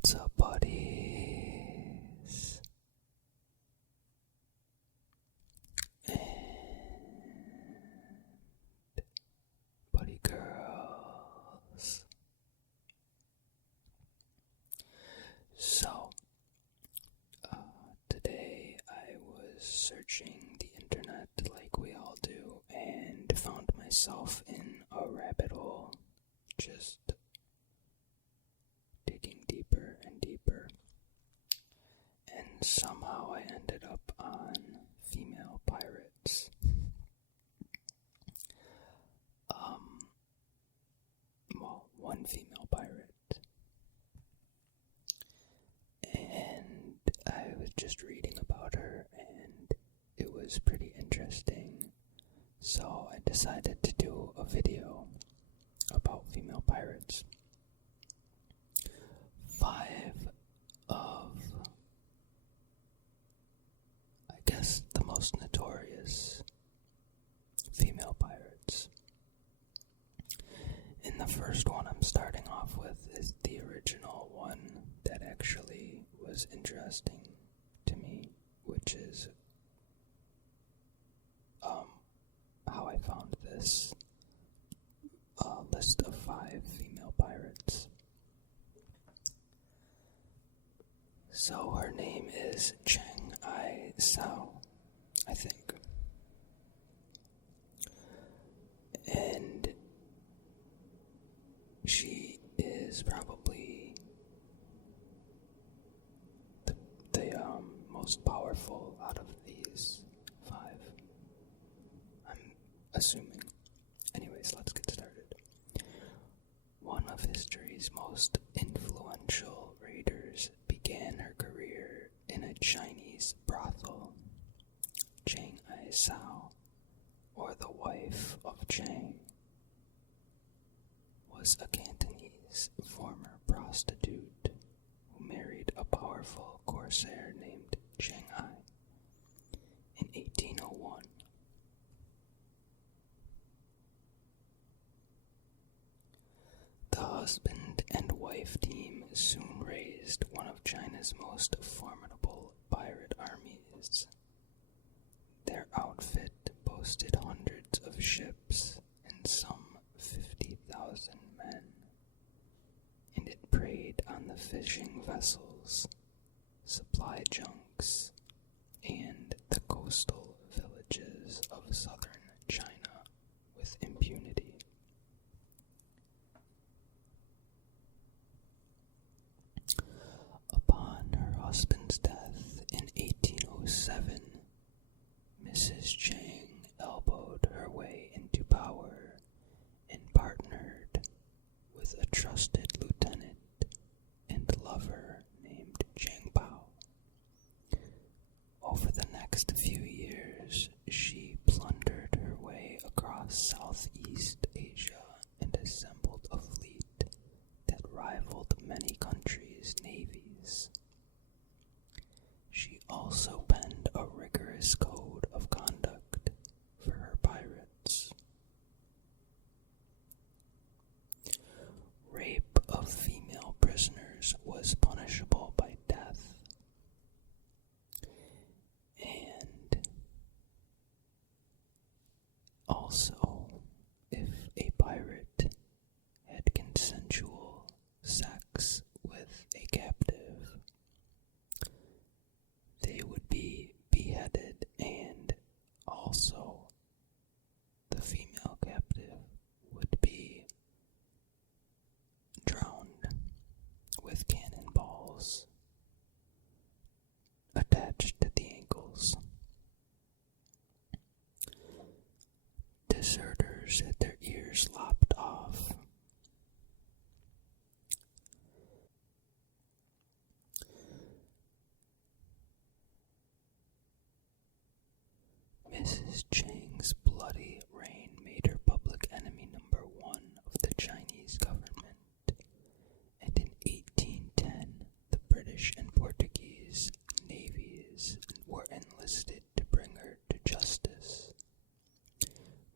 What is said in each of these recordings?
What's up, buddies? And buddy girls. So, today I was searching the internet like we all do and found myself in a rabbit hole, just digging deeper and deeper, and somehow I ended up on female pirates. One female pirate. And I was just reading about her, and it was pretty interesting. So I decided to do a video about female pirates. 5 of, I guess, the most notorious female pirates. And the first one I'm starting off with is the original one that actually was interesting to me, which is how I found this list of 5 female pirates. So her name is Cheng Ai Sao, I think. And she is probably the most powerful out of these 5. I'm assuming. Anyways, let's get started. One of history's most influential raiders began her career in a Chinese brothel. Cheng Ai Sao, or the wife of Chang, was a Cantonese former prostitute who married a powerful corsair named Cheng Ai in 1801. The husband and wife team soon raised one of China's most formidable pirate armies. Their outfit boasted hundreds of ships and some 50,000 men, and it preyed on the fishing vessels, supply junks, and the coastal villages of southern China with impunity. Upon her husband's death in 1807, Mrs. Chang elbowed her way into power and partnered with a trusted lieutenant and lover named Chang Bao. Over the next few years, she plundered her way across Southeast Asia and assembled a fleet that rivaled many countries' navies. She also penned a rigorous code of conduct for her pirates. Rape of female prisoners was punishable by death, and also, if a pirate had consensual sex with a captive, they would be beheaded, and also the female captive would be drowned with cannonballs attached to the ankles. Deserters had their ears lopped off. Mrs. Chang's bloody reign made her public enemy number 1 of the Chinese government, and in 1810 the British and Portuguese navies were enlisted to bring her to justice.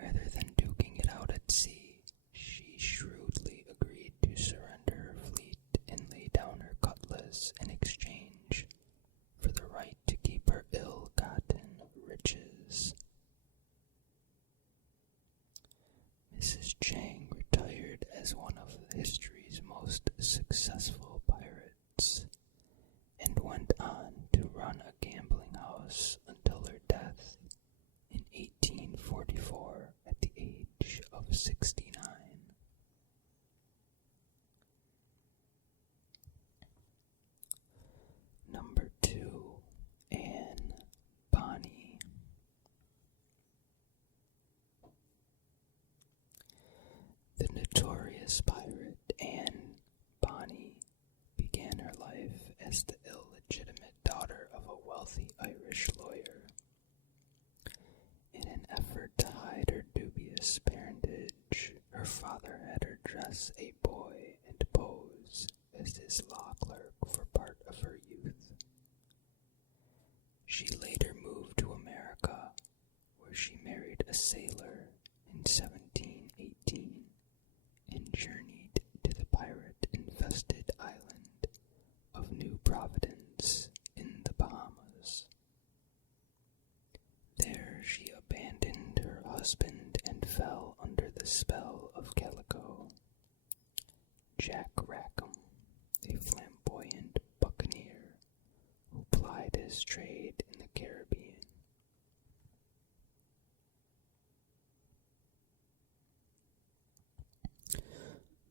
Rather than duking it out at sea, she shrewdly agreed to surrender her fleet and lay down her cutlass Jack Rackham, a flamboyant buccaneer who plied his trade in the Caribbean.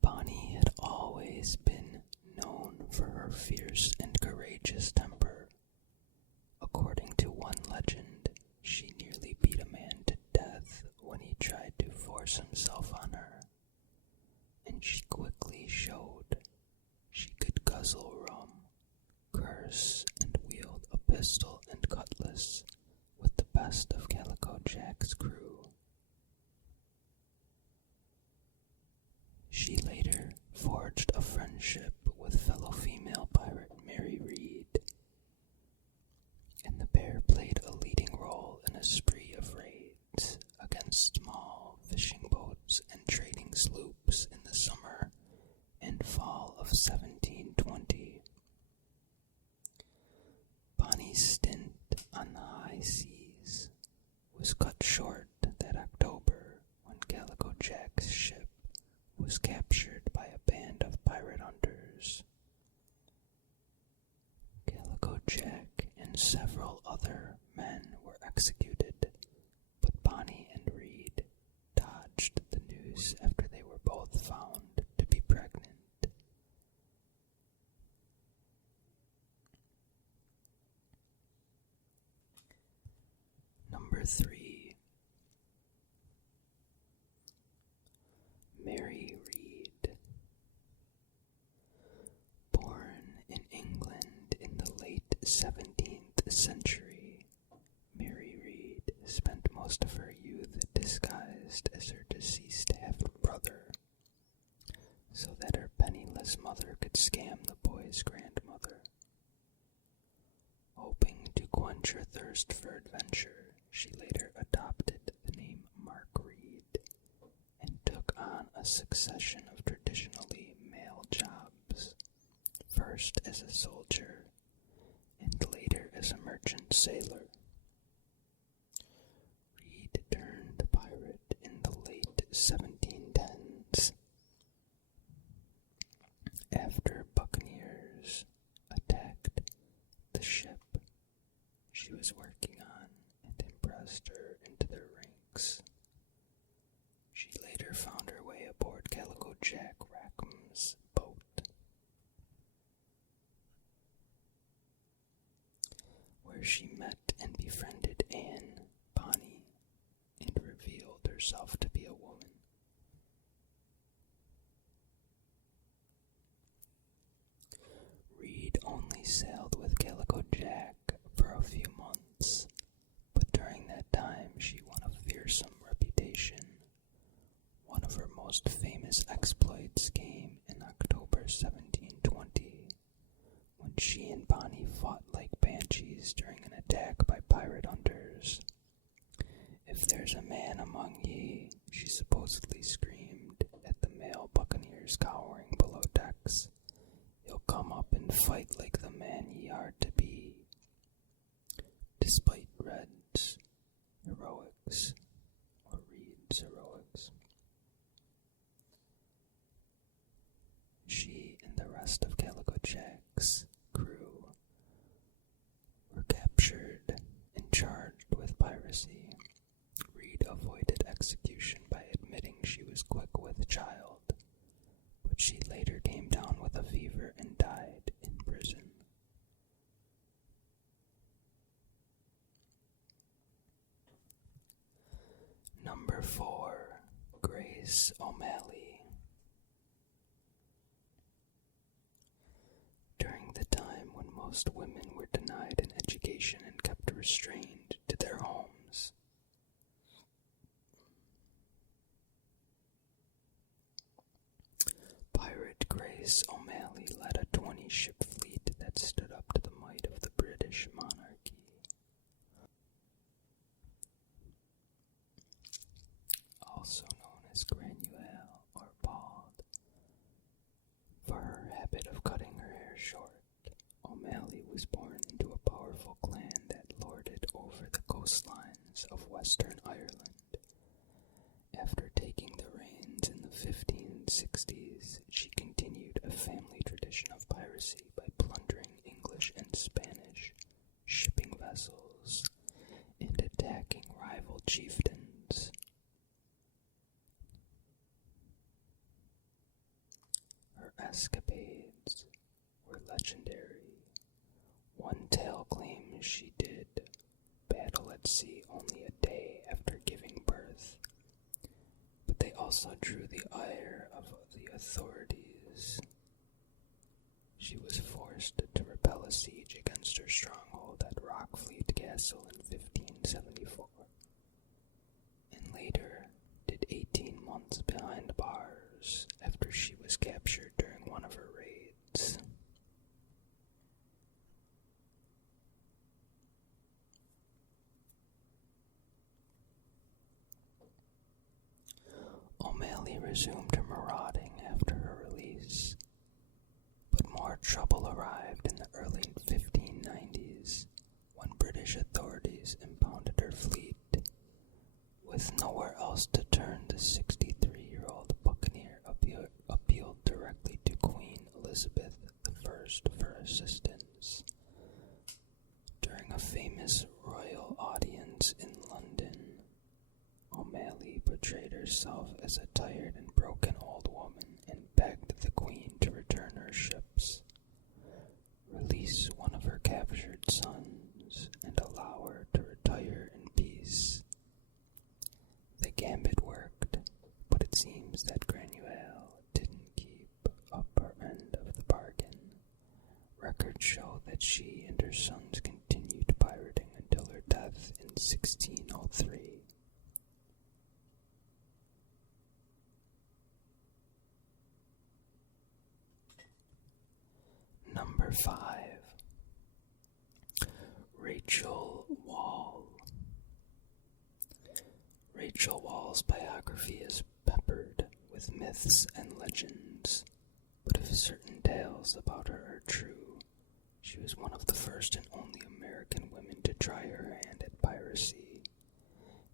Bonnie had always been known for her fierce and courageous temper. According to one legend, she nearly beat a man to death when he tried to force himself on her, and she quickly showed she could guzzle rum, curse, and wield a pistol and cutlass with the best of Calico Jack's crew. She later forged a friendship with fellow female pirate Mary Read, and the pair played a leading role in a spree of raids against small fishing boats and trading sloops in the summer and fall of 1720. Bonnie's stint on the high seas was cut short that October when Calico Jack's ship was captured by a band of pirate hunters. Calico Jack and several other men were executed, but Bonnie and Reed dodged the noose after they were both found to be pregnant. Number 3. Mary Read. Born in England in the late 17th century, Mary Read spent most of her youth disguised as her deceased half-brother, so that her penniless mother could scam the boy's grandmother. Hoping to quench her thirst for adventure, she later adopted the name Mark Read and took on a succession of traditionally male jobs, first as a soldier and later as a merchant sailor. Reed turned pirate in the late 1710s after buccaneers attacked the ship she was working on and impressed her into their ranks. She later found her way aboard Calico Jack Rackham's boat. Where she met and befriended Anne Bonnie and revealed herself to be a woman. Reed only sailed with Calico Jack for a few months, but during that time she won a fearsome reputation. One of her most famous exploits came in October 1720, when she and Bonnie fought like banshees during an attack by pirate hunters. "If there's a man among ye," she supposedly screamed at the male buccaneers cowering below decks, "you'll come up and fight like the man ye are to be." Despite Reed's heroics, she and the rest of Calico Jack's crew were captured and charged with piracy. Reed avoided execution by admitting she was quick with child, but she later came down with a fever and died in prison. Number 4. Grace O'Malley. During the time when most women were denied an education and kept restrained to their homes, Pirate Grace O'Malley led a 20-ship fleet that stood up to the might of the British monarchy. Also known as Granuaile or Bald, for her habit of cutting her hair short, O'Malley was born into a powerful clan that lorded over the coastlines of Western Ireland. After taking the reins in the 1560s, she continued legendary. One tale claims she did battle at sea only a day after giving birth, but they also drew the ire of the authorities. She was forced to repel a siege against her stronghold at Rockfleet Castle in 1574, and later did 18 months behind bars after she was captured during one of her raids. O'Malley resumed her marauding after her release, but more trouble arrived in the early 1590s when British authorities impounded her fleet. With nowhere else to turn, the 63-year-old buccaneer appealed directly to Queen Elizabeth I for assistance. During a famous royal audience in London, O'Malley portrayed herself as a tired and broken old woman and begged the Queen to return her ships, release one of her captured sons, and allow her to retire in peace. The gambit worked, but it seems that Granuaile didn't keep up her end of the bargain. Records show that she and her sons continued pirating until her death in 1603. Number 5. Rachel Wall. Rachel Wall's biography is peppered with myths and legends, but if certain tales about her are true, she was one of the first and only American women to try her hand at piracy.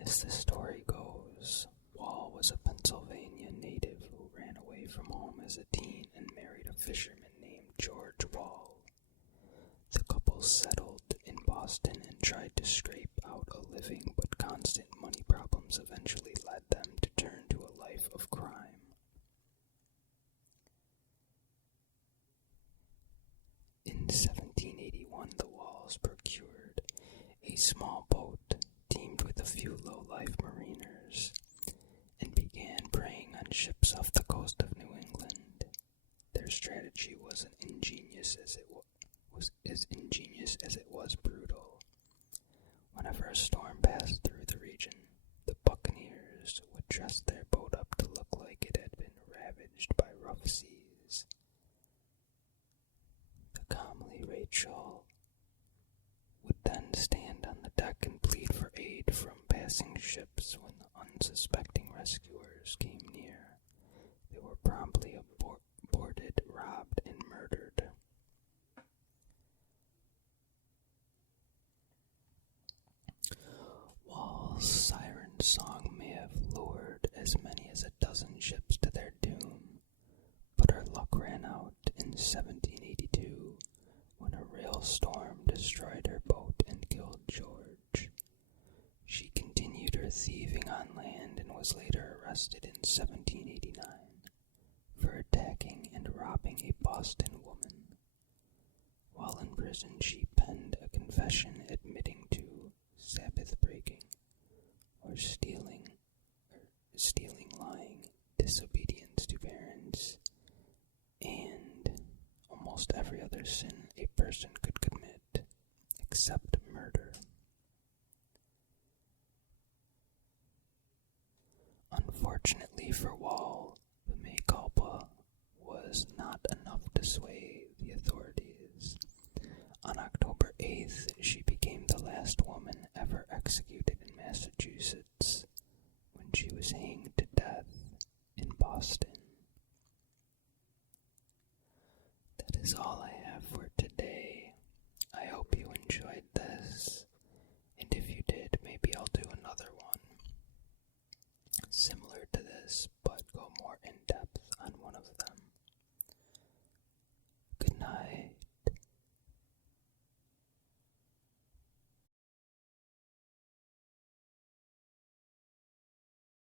As the story goes, Wall was a Pennsylvania native who ran away from home as a teen and married a fisherman named George Wall. The couple settled in Boston and tried to scrape out a living, but constant money problems eventually led them to turn to a life of crime. In 1781, the Walls procured a small boat teamed with a few low-life mariners and began preying on ships off the coast of New England. Their strategy was as ingenious as it was brutal. Whenever a storm passed through the region, the buccaneers would dress their boat up to look like it had been ravaged by rough seas. The comely Rachel would then stand on the deck and plead for aid from passing ships. When the unsuspecting rescuers came near, they were promptly boarded, robbed, and murdered. Wall's siren song may have lured as many as a dozen ships to their doom, but her luck ran out in 1782 when a railstorm destroyed her boat and killed George. She continued her thieving on land and was later arrested in 1789 for attacking and robbing a Boston woman. While in prison, she penned a confession admitting to Sabbath breaking, or stealing, lying, disobedience to parents, and almost every other sin a person could commit, except murder. Unfortunately for Wall, the mea culpa was not enough to sway the authorities. On October 8th, she became the last woman ever executed in Massachusetts when she was hanged to death in Boston.